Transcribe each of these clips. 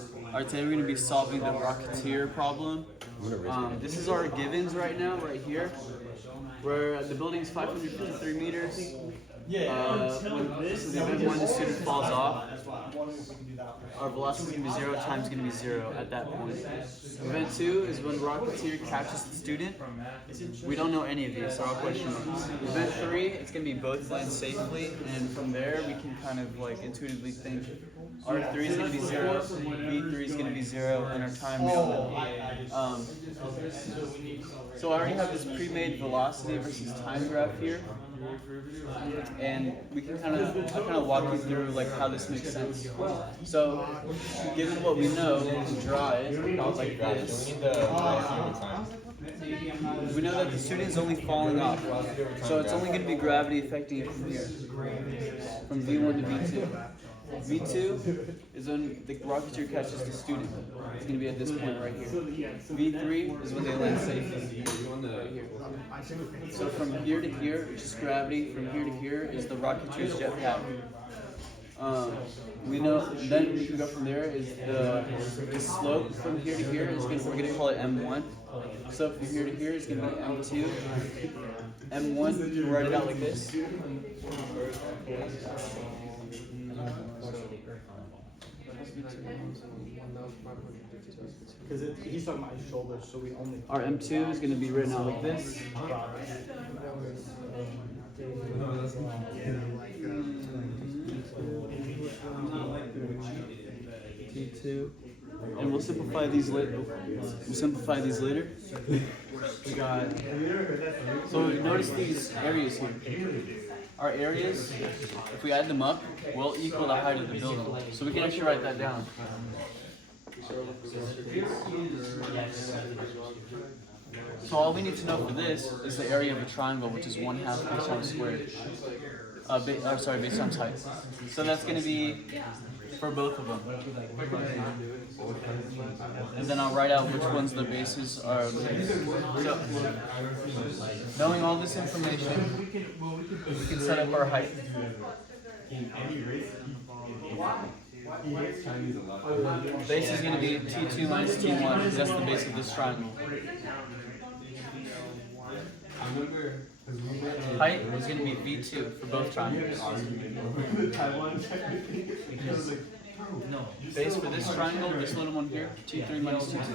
Alright, today we're going to be solving the rocketeer problem. This is our givens right now, right here, where the building is 553 meters. When this is event one, the student falls off. Our velocity is going to be 0, time is going to be 0 at that point. Event 2 is when rocketeer catches the student. We don't know any of these, so I'll question marks. Event 3, it's going to be both land safely, and from there we can kind of like intuitively think R3 is going to be 0, V3 is going to be 0, and our time we don't know. So I already have this pre-made velocity versus time graph here, and we can kind of walk you through like how this makes sense. So, given what we know, we can draw it like this. We know that the student is only falling off, so it's only going to be gravity affecting it from here, from V1 to V2. V2 is when the rocketeer catches the student. It's going to be at this point right here. V3 is when they land safely, right here. So from here to here, it's just gravity. From here to here is the rocketeer's jetpack. We know, then we can go from there is the slope from here to here is we're going to call it M1. So from here to here is going to be M2. M1, we'll write it out like this. Because he's talking about his shoulders, so we only. Our M2 is going to be written out like this. T2, and we'll simplify these later. We got. So notice these areas here. Our areas, if we add them up, will equal the height of the building. So we can actually write that down. So all we need to know for this is the area of a triangle, which is 1/2 base times squared. Base times height. So that's going to be for both of them. And then I'll write out which ones the bases are. So, knowing all this information, we can set up our height. Base is going to be T2 minus T1, because that's the base of this triangle. Height is going to be V2 for both triangles. Base for this triangle, this little one here, T3 minus T2.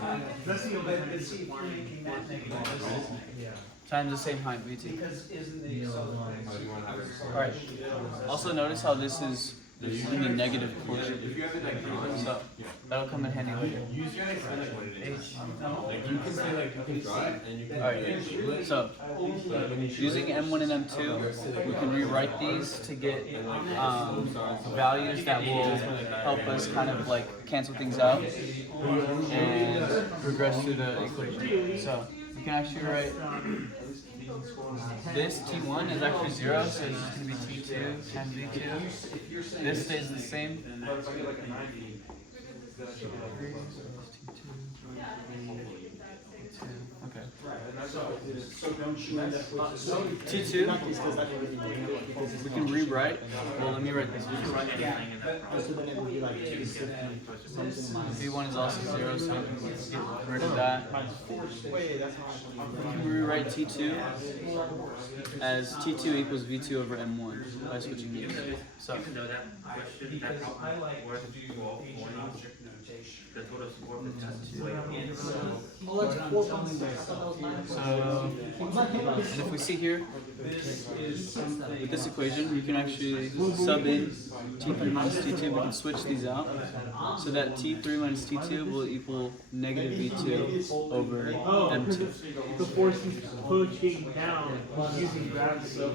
Times the same height, V2. Alright. Also notice how this is in the negative portion. So that'll come in handy later. Alright, so using M1 and M2, we can rewrite these to get values that will help us kind of like cancel things out and progress through the equation. So we can actually write this T1 is actually 0, so it's just going to be T2 times V2. This stays the same. Okay. T2, we can rewrite. Well, let me write this. We can write V1 is also 0, so we can get rid of that. We can rewrite T2 as T2 equals V2 over M1 by switching these. So, and if we see here, with this equation, we can actually sub in T3 minus T2, we can switch these out, so that T3 minus T2 will equal negative V2 over M2. The force is pushing down using gravity.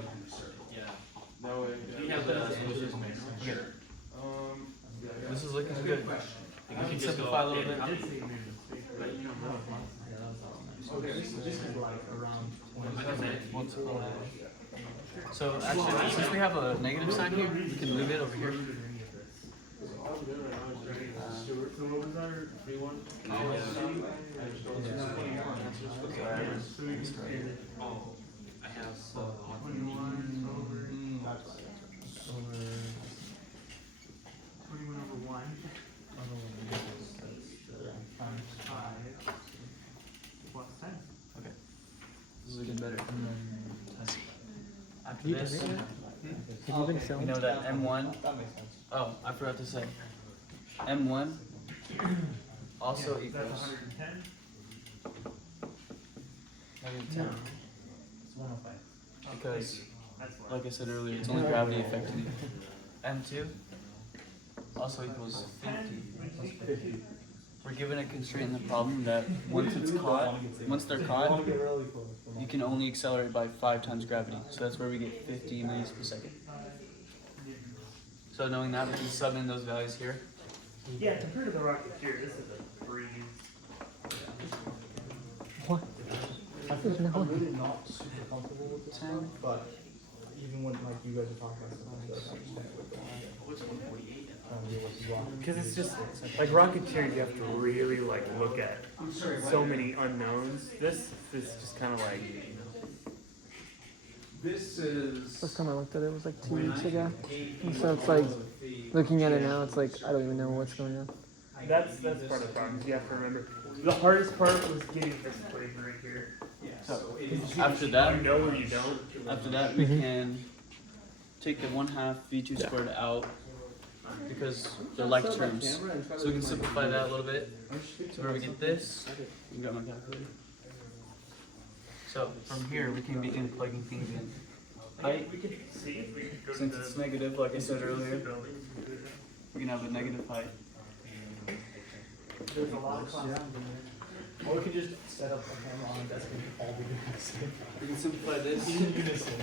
Okay. This is looking good. We can simplify a little bit. So actually, since we have a negative sign here, we can move it over here. I have 21 over 1. this. Have you been We filmed? know that M1. Oh, I forgot to say. M1 also equals -10. Because, like I said earlier, it's only gravity affecting you. M2 also equals 50. We're given a constraint in the problem that once they're caught, you can only accelerate by 5 times gravity. So that's where we get 50 meters per second. So knowing that, we can sub in those values here. Yeah, compared to the Rocketeer, this is a breeze. What? There's no I'm way. really not super comfortable with this stuff, but even when like you guys are talking about stuff like this, I understand what's going on. Because it's just like Rocketeer, you have to really like look at so many unknowns. This is just kind of like, This is. First time I looked at it was like 2 weeks ago. And so it's like, looking at it now, it's like, I don't even know what's going on. that's part of the problem. You have to remember. The hardest part was getting this equation right here. So after that, You know or you don't. After that, we can take the 1/2 v2 squared out because they're like terms. So we can simplify that a little bit. So where we get this, I got my calculator. So from here, we can begin plugging things in. Height, We could see if we could go since to it's the negative, like I said earlier, buildings. we can have a negative height. There's a lot of classes in there. Or we could just set up a camera on a desk and all be doing the same. We can simplify this. In unison.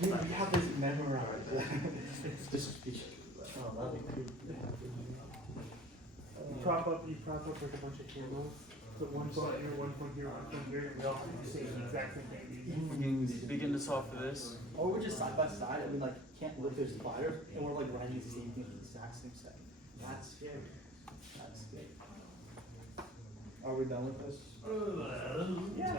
We have this memorized. This is oh, that'd be cool. You prop up like a bunch of cables. Put one point here, one point here, one point here, and we all say the exact same thing. We can begin to solve for this. Or we're just side by side and we like can't lift their spiders and we're like writing the same thing, the exact same set. That's scary. That's scary. Are we done with this? Yeah.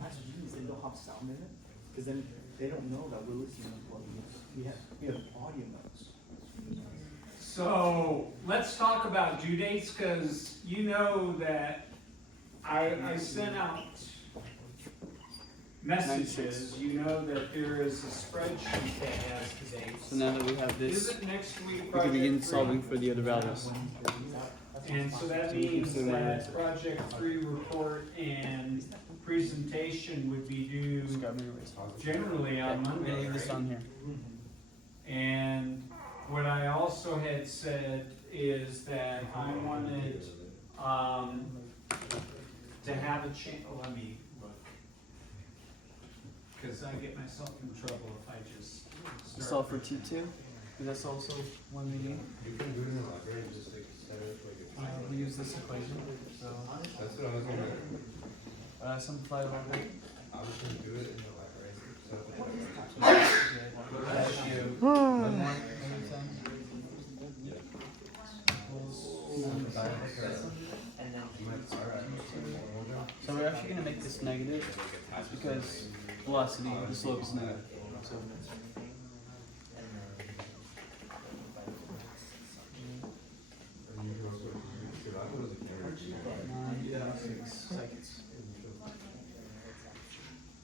That's genius. They don't have sound in it, because then they don't know that we're listening to what we have audio notes. So let's talk about due dates, because you know that I sent out messages. You know that there is a spreadsheet that has the dates. So now that we have Is this, it next week? we can begin project solving for the other values. three? And so that means that project 3 report and presentation would be due Just grab me your waist. generally on I'm gonna Monday, leave this right? on here. And what I also had said is that I wanted, to have a chance, let me look. Cause I get myself in trouble if I just Solve start. for T2, because that's also one meeting. You can do it in the library and just like set it like We use this equation, so that's what I was gonna. simplify a little bit. I was gonna do it in the library. Set up So that's you. 1 more, maybe 10. So we're actually gonna make this negative because velocity, the slope is negative. So yeah, 6 seconds.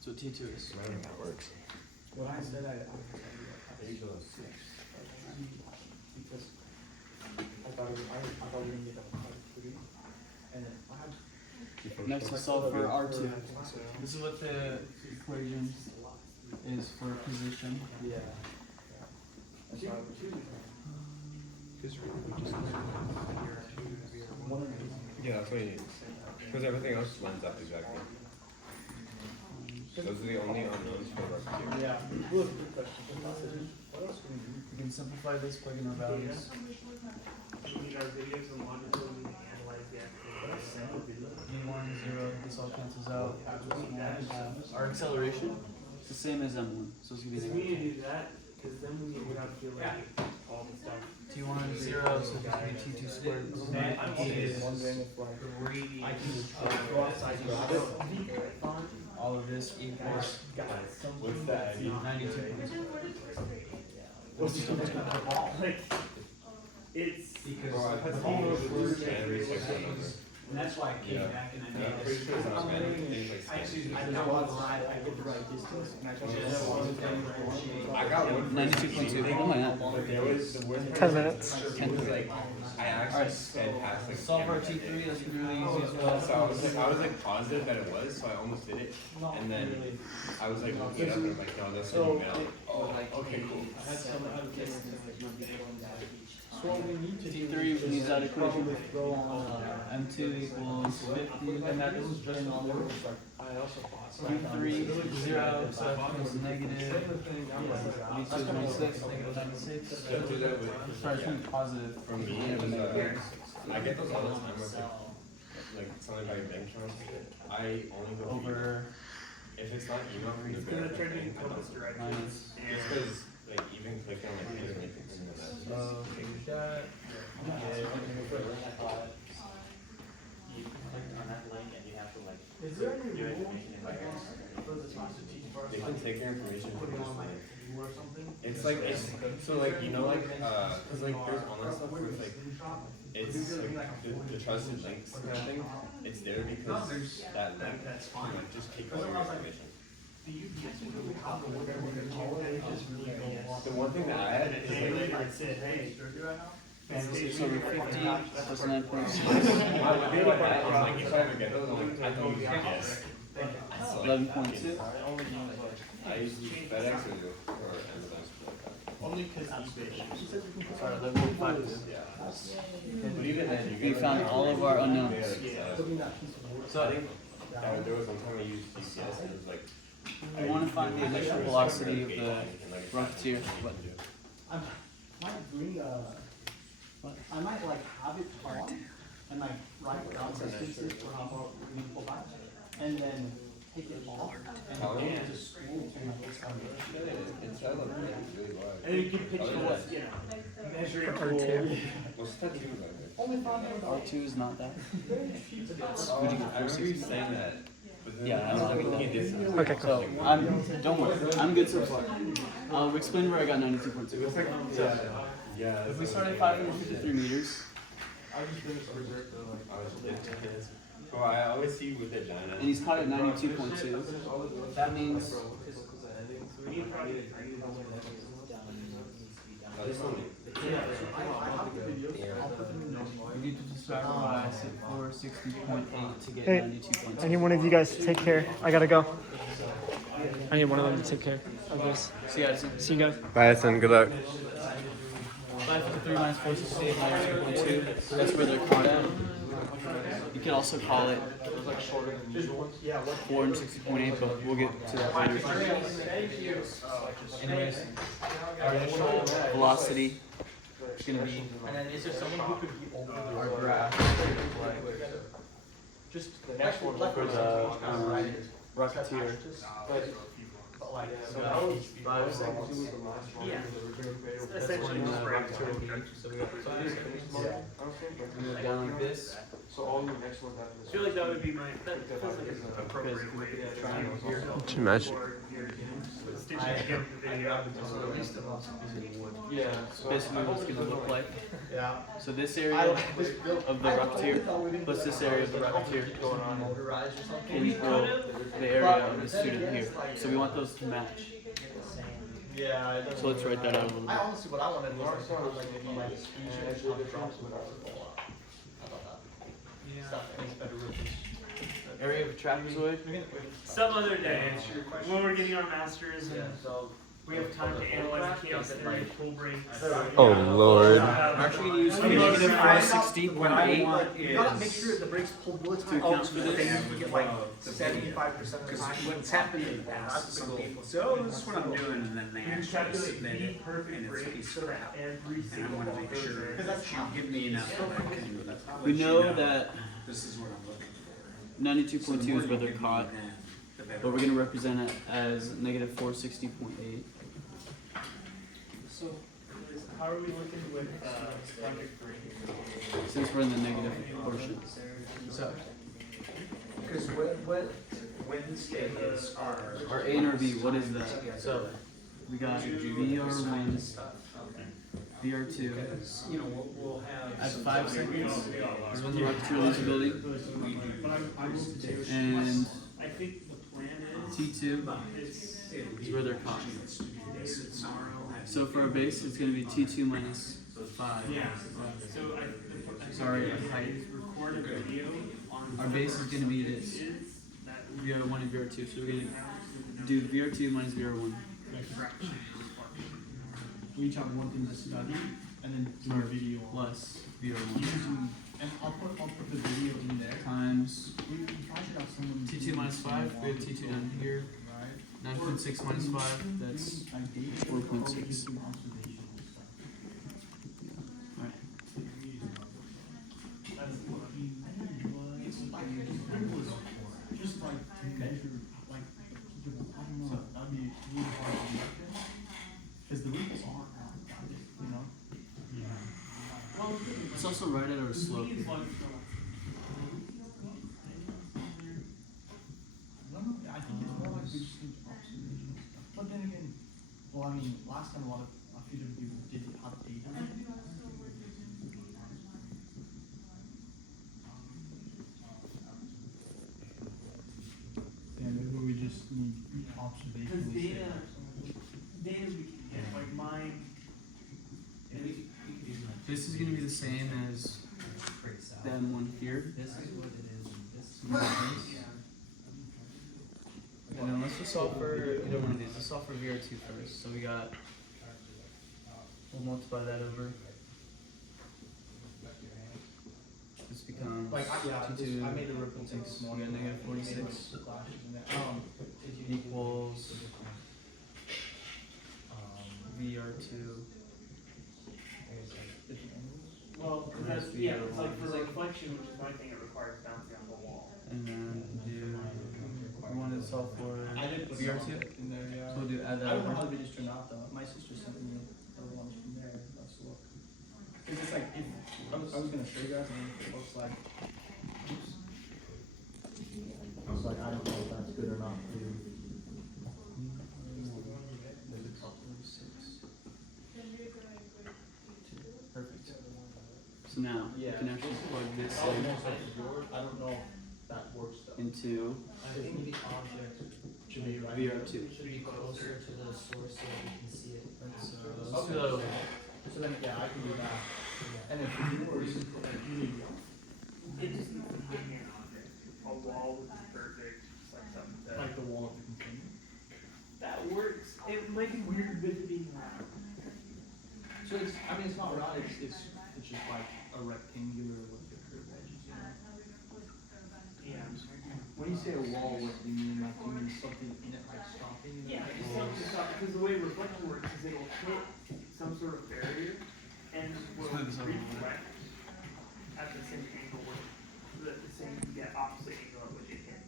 So T2 is. That works. What I said, I because I thought we were gonna get a 3, and then I have. Next we solve for R2. This is what the equation is for position. Yeah. Yeah, that's what you need. Because everything else lines up exactly. Those are the only unknowns for rocketeer. Yeah. Good question. What else can we do? We can simplify this, plug in our values. We need our videos and longitude and analyze the actual. V1, 0, this all cancels out. Our acceleration is the same as M1, so it's gonna be Because we negative. need to do that, because then we would have to like all the stuff. T1 is 0, so it's gonna be T2 squared. That is Wondering if like. really. Go outside, grab it. All of this equals What's that? 92 points. Like, it's. Because Bro, I the put whole all of report this and research on this. And that's why I came back and I Yeah, made I'm pretty this. sure it's not bad. Things like I actually, I know outside, I get the right distance, and I can just I got one for 92.2. Oh my god. but there was the worst 10 minutes. It was like I actually sped past like Solve 10 RT3, that's really easy as well. So I was like positive that it was, so I almost did it. And then I was like looking it up and I'm like, no, that's gonna be out. Oh, okay, cool. So what we need to do T3 is needs that equation. throw on, M2 equals 50, and that is just and on there the was like, I also bought some. Q3, 0, so that becomes negative. V2 is 96, negative 96. Yeah, do that with Sorry, it's going to be positive from me. It was, I get those all the time with like something about your bank account. I only go over if it's not email from the bank. minus. Just because like even clicking on like things and making things like that. So, that. Is there any rule? They can take your information and Put it just on like like you or something? it's like it's so like you know like cause like there's online stuff where it's like it's like the trusted links kind of thing. It's there because that link That's can fine. like just keep all your information. The one thing that I had is like I said, hey, So we're 50 plus 9.6. I would think about that is like if I ever get those, I'm like I don't use GPS. 11.2. I use FedEx or Amazon. only because eBay. Sorry, 11.5. But even then, you We get found like, all of our unknowns. So I think there was one time I used GPS and it was like We want to find the initial velocity of the rocketeer. But I might bring I might like have it on and like write down distances for how far we pull back, and then take it off and go to school and like just have it. it's hella really large. And you can picture what's, you know, measuring R2. What's that too like? only found out about R2 is not that. Would you get I remember you saying that. But then Yeah, I know. he did something. Okay, cool. So don't worry, I'm good so far. I'll explain where I got 92.2. Yeah. If we start at 553 meters, Well, I always see with the giant. and he's caught at 92.2, that means we need to subtract by 460.8 to get Hey, 92.2. I need one of you guys to take care. I gotta go. I need one of them to take care of this. See you guys. See you guys. Bye, son. Good luck. 553 minus 468 minus 2.2. That's where they're caught at. You can also call it 460.8, but we'll get to that later. Anyways, our initial velocity is going to be our graph for the rocketeer. So that was 5 seconds. Yeah. Essentially, the rocketeer will be. Move down like this. I feel like that would be my. That feels like it's Because if you look at the triangle here, Too much. yeah, so basically what it's going to look like. Yeah. So this area of the rocketeer plus this area of the rocketeer going on can equal the area of the student here. So we want those to match. Yeah. So let's write that out a little I bit. honestly, what I wanted was like maybe like a screenshot of the drops with our football. How about that? Stuff that makes better reviews. Area of a trapezoid. Some other day, when we're getting our masters and So. we have time to analyze the chaos theory of pool breaks. Oh, Lord. I'm actually going to use negative 460.8 You gotta make sure the brakes pull bullets to account for this. you get like 75% of the time. What's happened in the past, some people. So this is what I'm doing, and then they actually submit it, and it's a piece of crap. And I want to make sure that you give me enough that I can. We know that This is what I'm looking for. 92.2 is where they're caught, but we're going to represent it as negative 460.8. So, how are we looking with project 3? Since we're in the negative portion. So, because what Wednesday is our. Our A and our B, what is that? So we got VR wins. VR2 You know, we'll have. at 5 seconds is when the rocketeer leaves the building, and I think the plan T2 is is where they're caught. So for our base, it's going to be T2 minus 5. So I Sorry, height. record a video on Our base is going to be this VR1 and VR2. So we're going to do VR2 minus VR1. We each have one thing to study, and then do a video on. Plus VR1 And I'll put the video in there. times We probably should have someone. T2 minus 5. We have T2 down here. 9.6 minus 5. That's 4.6. Alright. Just like to measure, like, I don't know, that'd be really hard to measure. Because the wrinkles aren't you know? Well, It's also right at our slope. I don't know, I think it's more like we just need observational stuff. But then again, well, I mean, last time a few different people did have data. Yeah, maybe we just need observational Because data, stuff. data we can get, like mine. This is going to be the same as the M1 here. And then let's just solve for either one of these. Let's solve for VR2 first. So we got, we'll multiply that over. This becomes Like, T2 I made a report this we morning. got negative 46 equals VR2. Well, that's, yeah, it's like for reflection, which is my thing, it requires bouncing off the wall. And then do, we wanted to solve for I did put VR2. in there, yeah. So we'll do add that I don't know how over. the videos turn out though. My sister sent me the ones from there. Let's look. Cause it's like, if, I was gonna show you guys and it looks like, oops. I was like, I don't know if that's good or not for you. There's a couple of 6. Perfect. So now you can actually plug this in I don't know if that works though. into I think the object should be right. VR2. Should be closer to the source so we can see it. So let's do that over. So then, yeah, I can do that. And then for yours, you need. It just needs to give me an object. A wall would be perfect, just like something that. Like the wall of the container. That works. It might be weird with it being round. So it's, I mean, it's not round, it's just like a rectangular with the curved edges, you know? Yeah. When you say a wall, what do you mean? Like, do you mean something in it, like stopping? Yeah, just something to stop, because the way reflection works is it'll hit some sort of barrier and will Let's move this over. reflect at the same angle where the same, yeah, opposite angle at which it hit.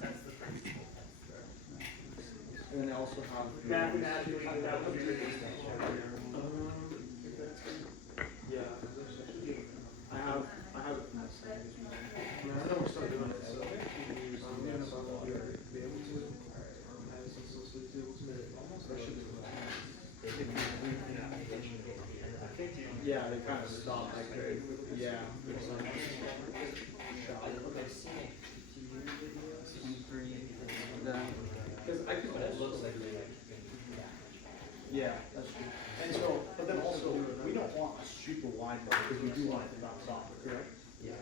That's the principle. And then they also have. Mathematically, that would be really Yeah. I have it from this side. I know we're still doing it, so. Yeah, they kind of stop like very, yeah. Because I think it looks like yeah, that's true. And so, but then also, we don't want a super wide one because we do want it to bounce off, correct? Yeah,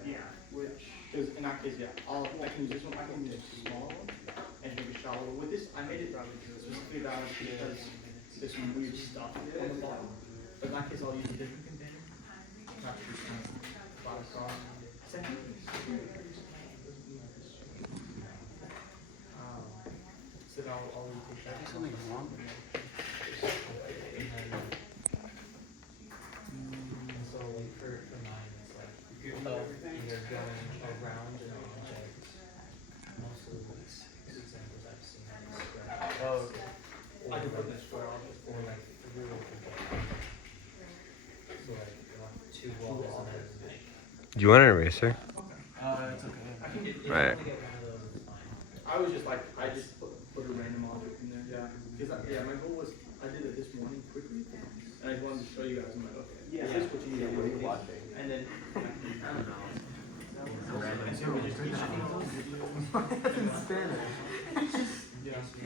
which. Because in that case, yeah, I can use this one, I can use a smaller one and make a shallow one. With this, I made it specifically balanced because there's some weird stuff on the bottom. But in that case, I'll use a different container. Not just kind of flat across. Second. So I'll repeat that. Something wrong. So like for mine, it's like you're going around an object. Most of the examples I've seen is spread. Oh, I can put this for object. Or like through a projector. So like you want 2 walls and then like. Do you want an eraser? it's okay. If Right. you only get one of those, it's fine. I was just like, I just put a random object in there, yeah. Because, yeah, my goal was, I did it this morning quickly, and And I just wanted to show you guys. I'm like, okay. Yeah. This is what you need to watching. And then. I don't know.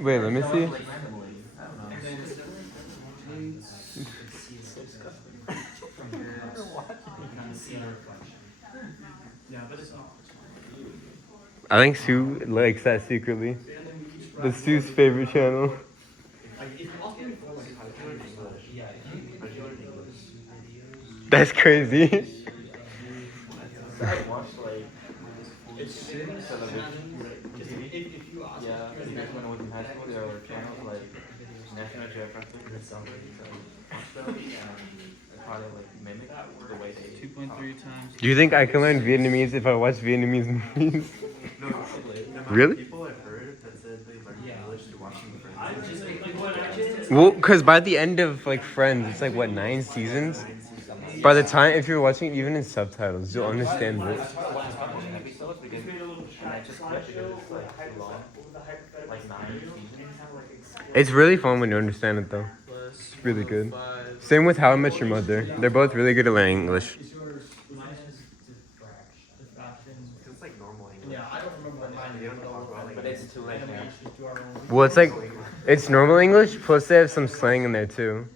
Wait, let me see. I think Sue likes that secretly. That's Sue's favorite channel. That's crazy. I watched like it's television. Yeah, because when I was in high school, there were channels like National Geographic and something. So I watched them and try to like mimic the way they. 2.3 times. Do you think I can learn Vietnamese if I watch Vietnamese movies? No, probably. Really? People I've heard that said they learned English through watching Friends. Well, because by the end of like Friends, it's like what, 9 seasons? By the time, if you're watching it even in subtitles, you'll understand it. Episodes because I just quit because it's like too long. Like 9 seasons. It's really fun when you understand it though. It's really good. Same with How I Met Your Mother. They're both really good at learning English. It's like normal English. Yeah, I don't remember what mine is, but it's too late now. Well, it's like, it's normal English, plus they have some slang in there too.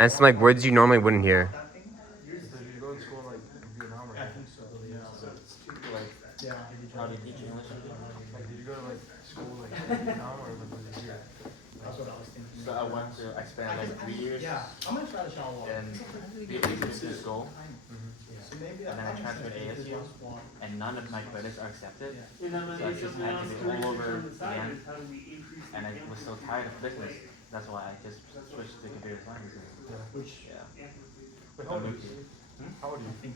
And some like words you normally wouldn't hear. So you go to school like Vietnam or anything? Yeah. So it's like, how to teach English? Like, did you go to like school like Vietnam or like here? That's what I was thinking. So I spent like 3 years. Yeah, I'm gonna try to show and Vietnamese school. And then I transferred to ASU, and none of my credits are accepted. So I just had to be all over again. And I was so tired of business. That's why I just switched to computer science. Yeah. Wait, how old are you? How old are you?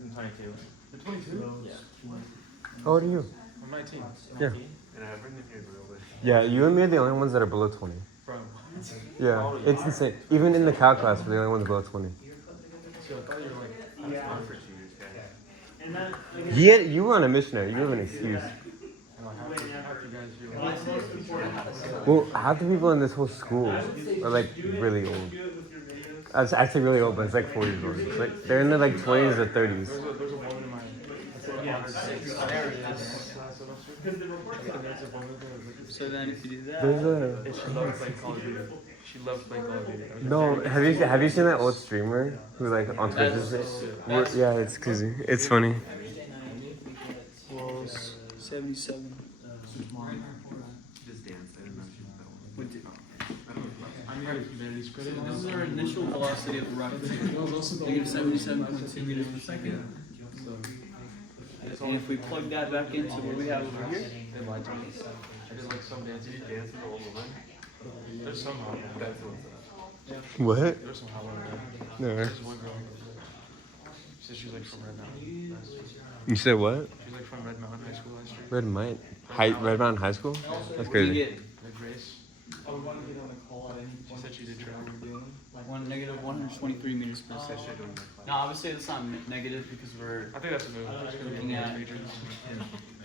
I'm 22. You're 22? Yeah. How old are you? I'm 19. Yeah. And I've written it here real quick. Yeah, you and me are the only ones that are below 20. From? Yeah, it's insane. Even in the Cal class, we're the only ones below 20. So I thought you were like, I'm for 2 years, guys. Yeah, you were on a missionary. You have an excuse. Well, half the people in this whole school are like really old. I was actually really old, but it's like 4 years old. It's like they're in their like 20s or 30s. There's a woman in my So then if you do that, There's a she loves playing Call of Duty. She loves playing Call of Duty. no. Have you seen that old streamer who like on Twitch? Yeah, it's crazy. It's funny. well, 77. Just dance. I didn't know she was that one. Would do- I'm here with humanities credit. So this is our initial velocity of the rocket. Negative 77.2 meters per second. And if we plug that back into what we have over here, They lied to me. I did like some dance. Did you dance with the old woman? There's somehow that's what's What? There's some hollow there. No. There's one girl. She said she's like from Red Mountain. You said what? She's like from Red Mountain High School last year. Red Mountain High School? That's we crazy. get Like Grace. I would want to get on a call at any point. She said she did travel with Dylan. negative 123 meters per second. Now, obviously, that's not negative because we're I think that's a move. looking at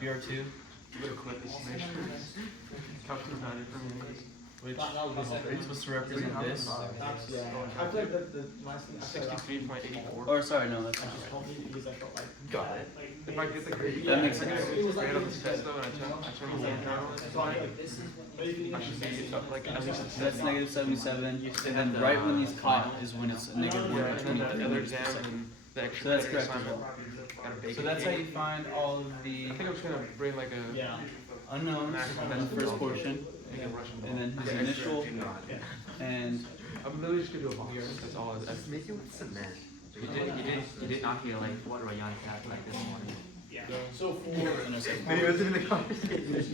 VR2. You gotta quit this nation. Calculus 90 for me. Which is supposed to represent this. I feel like the last thing 63.84. Or sorry, no, that's not Got it. If I get the grade, That makes sense. It was grade on this test though, and I turn my phone down. I should be up like at least a that's negative 77, and then right when he's caught is when it's negative the other 123 meters per exam second. and the extra So that's credit correct. assignment. So that's how you find all of the I think I'm just gonna bring like a unknowns in the first portion, and then his initial, and I'm literally just gonna do a box. That's all. That's Make it with cement. You did not hear like what Ryan had like this morning. so for and a second. Maybe it was in the conversation.